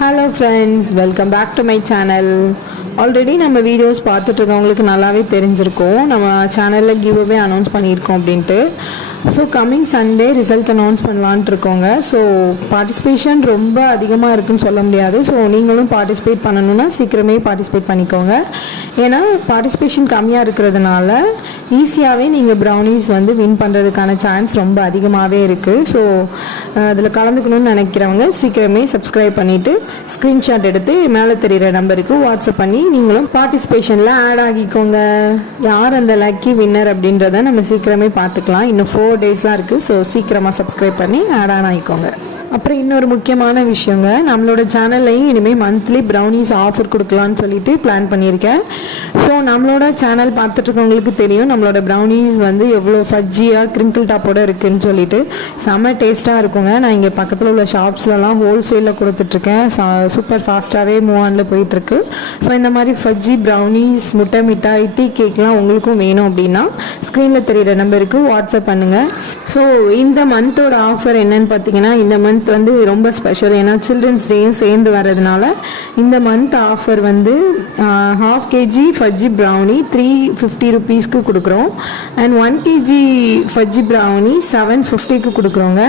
Hello friends, welcome back to my channel. Already நம்ம videos பார்த்துட்ருக்கவங்களுக்கு நல்லாவே தெரிஞ்சிருக்கும் நம்ம சேனலில் கிவ் அவே அனௌன்ஸ் பண்ணியிருக்கோம் அப்படின்ட்டு. So coming Sunday result announce பண்ணலான்ட்டு இருக்கோங்க. ஸோ பார்ட்டிசிபேஷன் ரொம்ப அதிகமாக இருக்குதுன்னு சொல்ல முடியாது. ஸோ நீங்களும் பார்ட்டிசிபேட் பண்ணணுன்னா சீக்கிரமே பார்ட்டிசிபேட் பண்ணிக்கோங்க. ஏன்னா பார்ட்டிசிபேஷன் கம்மியாக இருக்கிறதுனால ஈஸியாகவே நீங்கள் ப்ரௌனிஸ் வந்து வின் பண்ணுறதுக்கான சான்ஸ் ரொம்ப அதிகமாகவே இருக்குது. ஸோ அதில் கலந்துக்கணும்னு நினைக்கிறவங்க சீக்கிரமே சப்ஸ்கிரைப் பண்ணிவிட்டு ஸ்க்ரீன்ஷாட் எடுத்து மேலே தெரிகிற நம்பருக்கு வாட்ஸ்அப் பண்ணி நீங்களும் பார்ட்டிசிபேஷனில் ஆட் ஆகிக்கோங்க. யார் அந்த லக்கி வின்னர் அப்படின்றத நம்ம சீக்கிரமே பார்த்துக்கலாம். இன்னும் 4 days தான் இருக்குது. ஸோ சீக்கிரமாக சப்ஸ்கிரைப் பண்ணி ஆட் ஆன் ஆகிக்கோங்க. அப்புறம் இன்னொரு முக்கியமான விஷயங்க, நம்மளோட சேனல்லையும் இனிமேல் மந்த்லி ப்ரௌனிஸ் ஆஃபர் கொடுக்கலான்னு சொல்லிட்டு பிளான் பண்ணியிருக்கேன். ஸோ நம்மளோட சேனல் பார்த்துட்ருக்கவங்களுக்கு தெரியும் நம்மளோட ப்ரௌனிஸ் வந்து எவ்வளோ ஃபஜ்ஜியாக கிரிங்கிள் டாப்போடு இருக்குதுன்னு சொல்லிட்டு செம்ம டேஸ்ட்டாக இருக்குங்க. நான் இங்கே பக்கத்தில் உள்ள ஷாப்ஸ்லலாம் ஹோல்சேலில் கொடுத்துட்ருக்கேன். சூப்பர் ஃபாஸ்ட்டாகவே மூவ் ஆனில் போயிட்டுருக்கு. ஸோ இந்த மாதிரி ஃபஜ்ஜி ப்ரௌனிஸ், முட்டை மிட்டாய், டீ கேக்லாம் உங்களுக்கும் வேணும் அப்படின்னா ஸ்க்ரீனில் தெரிகிற நம்பருக்கு வாட்ஸ்அப் பண்ணுங்கள். ஸோ இந்த மந்தோட ஆஃபர் என்னன்னு பார்த்தீங்கன்னா, இந்த மந்த் வந்து ரொம்ப ஸ்பெஷல். ஏன்னா சில்ட்ரன்ஸ் டேயும் சேர்ந்து வர்றதுனால இந்த மந்த் ஆஃபர் வந்து 1/2 kg ஃபஜ்ஜி ப்ரௌனி 350 rupeesக்கு கொடுக்குறோம். அண்ட் 1 kg ஃபஜ்ஜி ப்ரௌனி 750க்கு கொடுக்குறோங்க.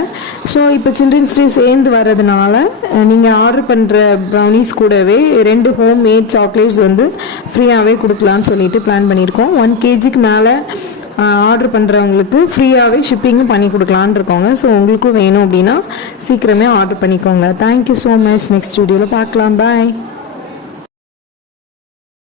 ஸோ இப்போ சில்ட்ரன்ஸ் டே சேர்ந்து வர்றதுனால நீங்கள் ஆர்டர் பண்ணுற ப்ரௌனிஸ் கூடவே 2 ஹோம் மேட் சாக்லேட்ஸ் வந்து ஃப்ரீயாகவே கொடுக்கலான்னு சொல்லிட்டு பிளான் பண்ணியிருக்கோம். 1 kgக்கு மேலே ஆர்டர் பண்ணுறவங்களுக்கு ஃப்ரீயாகவே ஷிப்பிங்கும் பண்ணி கொடுக்கலான்னு இருக்கோங்க. ஸோ உங்களுக்கும் வேணும் அப்படின்னா சீக்கிரமே ஆர்டர் பண்ணிக்கோங்க. Thank you so much. நெக்ஸ்ட் வீடியோவில் பார்க்கலாம். பாய்.